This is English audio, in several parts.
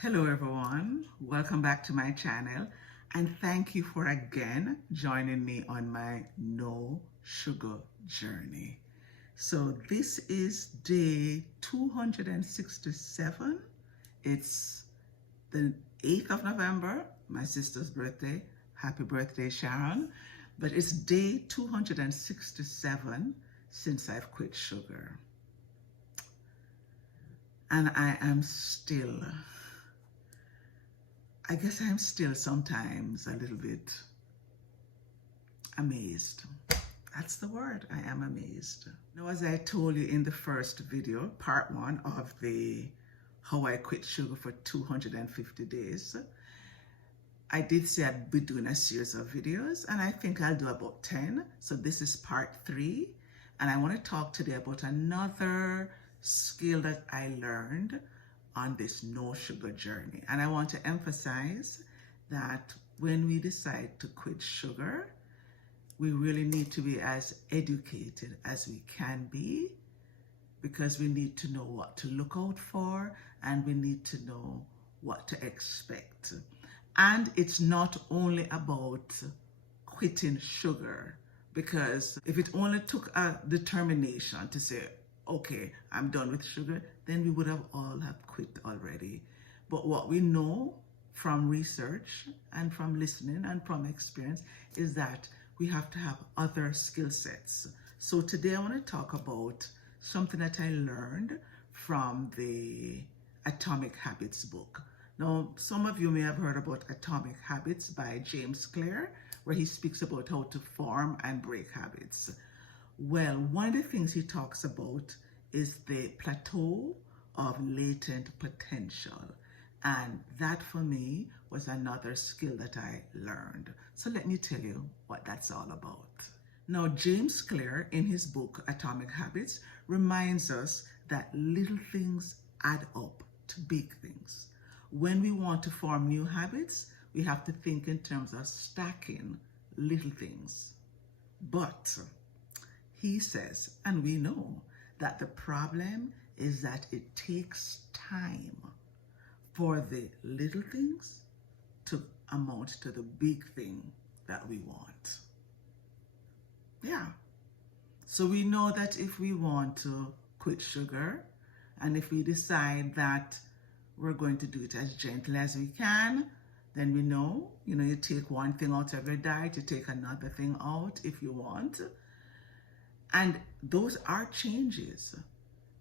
Hello everyone, welcome back to my channel and thank you for again joining me on my no sugar journey. So this is day 267. It's the 8th of November, my sister's birthday. Happy birthday, Sharon. But it's day 267 since I've quit sugar. And I'm still sometimes a little bit amazed. That's the word, I am amazed. Now, as I told you in the first video, part one of the how I quit sugar for 250 days, I did say I'd be doing a series of videos and I think I'll do about 10. So this is part 3 and I want to talk today about another skill that I learned on this no sugar journey. And I want to emphasize that when we decide to quit sugar, we really need to be as educated as we can be, because we need to know what to look out for and we need to know what to expect. And it's not only about quitting sugar, because if it only took a determination to say, okay, I'm done with sugar, then we would have all have quit already. But what we know from research and from listening and from experience is that we have to have other skill sets. So today I want to talk about something that I learned from the Atomic Habits book. Now, some of you may have heard about Atomic Habits by James Clear, where he speaks about how to form and break habits. Well, one of the things he talks about is the plateau of latent potential. And that for me was another skill that I learned. So let me tell you what that's all about. Now, James Clear in his book Atomic Habits reminds us that little things add up to big things. When we want to form new habits, we have to think in terms of stacking little things. But he says, and we know, that the problem is that it takes time for the little things to amount to the big thing that we want. Yeah. So we know that if we want to quit sugar, and if we decide that we're going to do it as gently as we can, then we know, you take one thing out of your diet, you take another thing out if you want. And those are changes,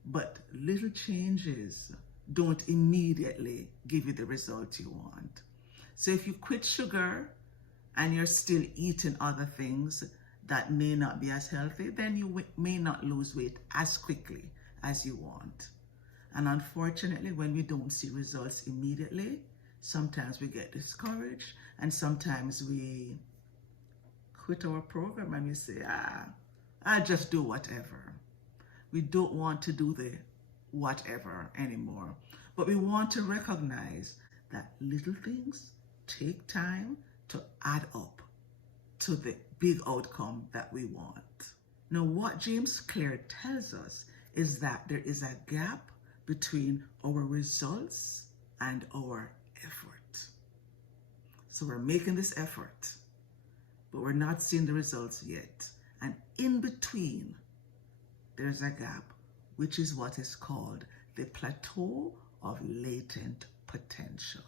but little changes don't immediately give you the result you want. So if you quit sugar and you're still eating other things that may not be as healthy, then you may not lose weight as quickly as you want. And unfortunately, when we don't see results immediately, sometimes we get discouraged and sometimes we quit our program and we say, I'll just do whatever. We don't want to do the whatever anymore. But we want to recognize that little things take time to add up to the big outcome that we want. Now, what James Clear tells us is that there is a gap between our results and our effort. So we're making this effort, but we're not seeing the results yet. And in between, there's a gap, which is what is called the plateau of latent potential.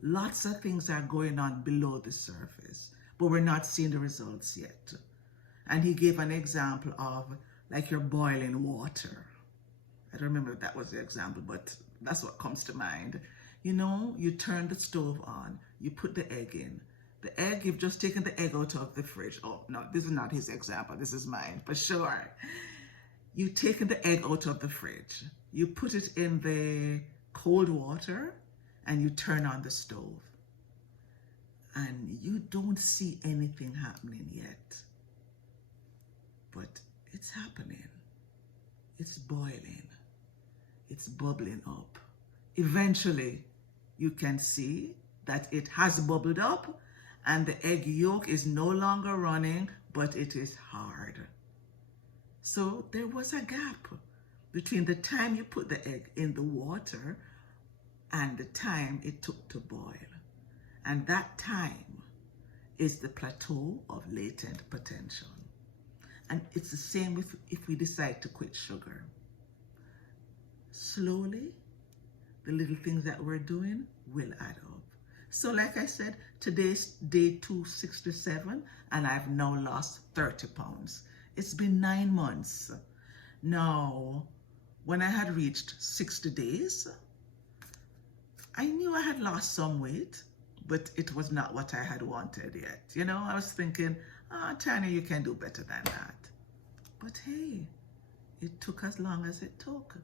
Lots of things are going on below the surface, but we're not seeing the results yet. And he gave an example of like you're boiling water. I don't remember if that was the example, but that's what comes to mind. You turn the stove on, you put the egg in. The egg, you've just taken the egg out of the fridge. Oh, no, this is not his example. This is mine, for sure. You've taken the egg out of the fridge. You put it in the cold water and you turn on the stove. And you don't see anything happening yet. But it's happening. It's boiling. It's bubbling up. Eventually, you can see that it has bubbled up and the egg yolk is no longer running, but it is hard. So there was a gap between the time you put the egg in the water and the time it took to boil. And that time is the plateau of latent potential. And it's the same if we decide to quit sugar. Slowly, the little things that we're doing will add up. So like I said, today's day 267 and I've now lost 30 pounds. It's been 9 months. Now, when I had reached 60 days, I knew I had lost some weight, but it was not what I had wanted yet. You know, I was thinking, Tanya, you can do better than that. But hey, it took as long as it took.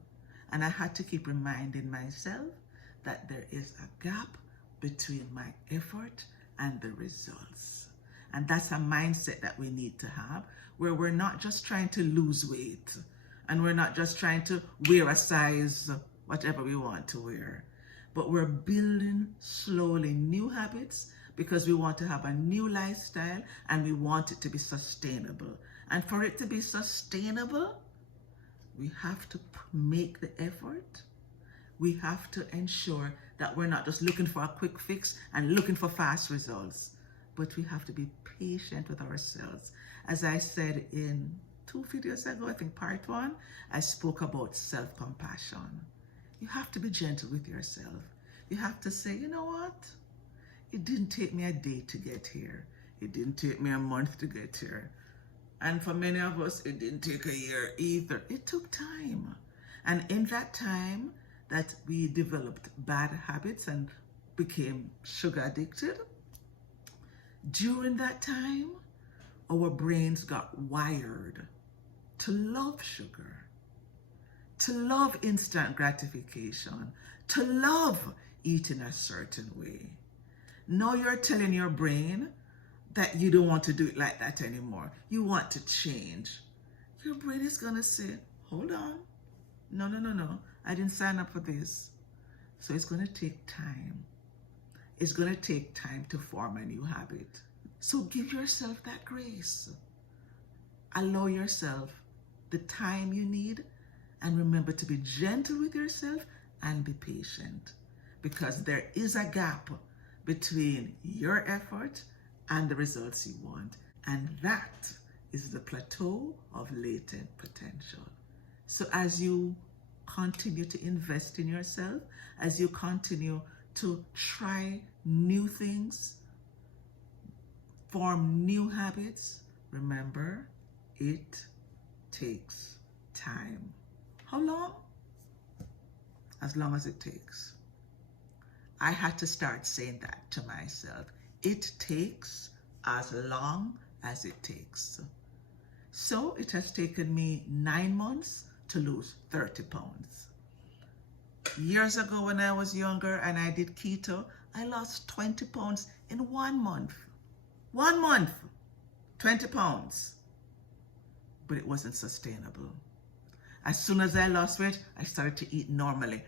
And I had to keep reminding myself that there is a gap between my effort and the results. And that's a mindset that we need to have, where we're not just trying to lose weight and we're not just trying to wear a size, whatever we want to wear, but we're building slowly new habits because we want to have a new lifestyle and we want it to be sustainable. And for it to be sustainable, we have to make the effort. We have to ensure that we're not just looking for a quick fix and looking for fast results, but we have to be patient with ourselves. As I said in 2 videos ago, I think part 1, I spoke about self-compassion. You have to be gentle with yourself. You have to say, you know what? It didn't take me a day to get here. It didn't take me a month to get here. And for many of us, it didn't take a year either. It took time. And in that time that we developed bad habits and became sugar addicted, during that time, our brains got wired to love sugar, to love instant gratification, to love eating a certain way. Now you're telling your brain that you don't want to do it like that anymore. You want to change. Your brain is going to say, hold on. No. I didn't sign up for this. So it's going to take time. It's going to take time to form a new habit. So give yourself that grace. Allow yourself the time you need, and remember to be gentle with yourself and be patient, because there is a gap between your effort and the results you want. And that is the plateau of latent potential. So as you continue to invest in yourself, as you continue to try new things, form new habits, remember, it takes time. How long? As long as it takes. I had to start saying that to myself. It takes as long as it takes. So it has taken me 9 months to lose 30 pounds. Years ago when I was younger and I did keto, I lost 20 pounds in 1 month. 1 month, 20 pounds. But it wasn't sustainable. As soon as I lost weight, I started to eat normally,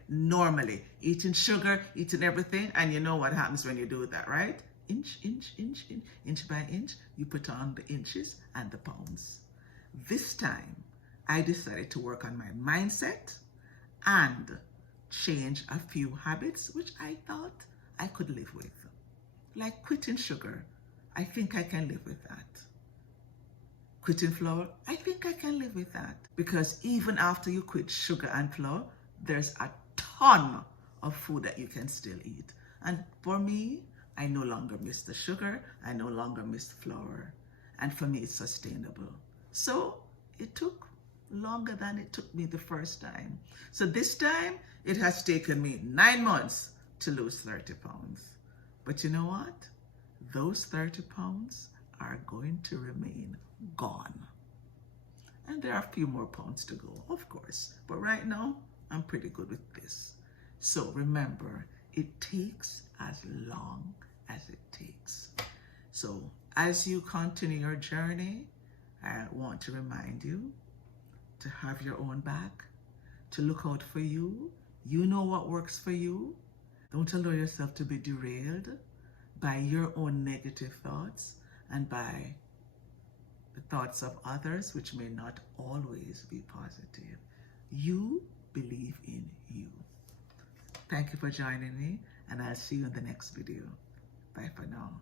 eating sugar, eating everything. And you know what happens when you do that, right? Inch by inch, you put on the inches and the pounds. This time, I decided to work on my mindset and change a few habits which I thought I could live with. Like quitting sugar, I think I can live with that. Quitting flour, I think I can live with that. Because even after you quit sugar and flour, there's a ton of food that you can still eat. And for me, I no longer miss the sugar, I no longer miss flour. And for me, it's sustainable. So it took longer than it took me the first time. So this time, it has taken me 9 months to lose 30 pounds. But you know what? Those 30 pounds are going to remain gone. And there are a few more pounds to go, of course. But right now, I'm pretty good with this. So remember, it takes as long as it takes. So as you continue your journey, I want to remind you to have your own back, to look out for you. You know what works for you. Don't allow yourself to be derailed by your own negative thoughts and by the thoughts of others, which may not always be positive. You believe in you. Thank you for joining me, and I'll see you in the next video. Bye for now.